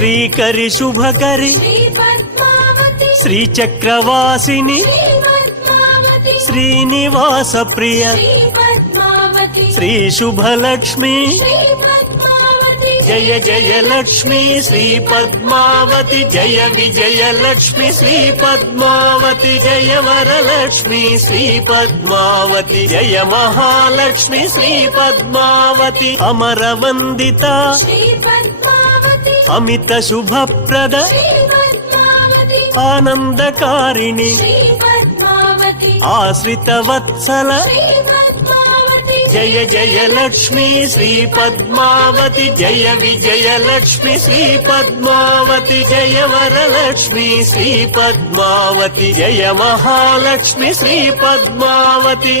Srikari Shubhakari శ్రీచక్రవాసిని Srinivasa Priya Shri Subhalakshmi Jaya Jaya Lakshmi Shri Padmavati Jaya Vijaya Lakshmi Shri Padmavati Jaya Varalakshmi Shri Padmavati Jaya Mahalakshmi Shri Padmavati Amara వందిత Amit Subhaprada ఆనందకారిణి Ashrita Vatsala Jaya Jaya Lakshmi Shri Padmavati Jaya Vijaya Lakshmi Shri Padmavati Jaya Varalakshmi Shri Padmavati Jaya Mahalakshmi Shri Padmavati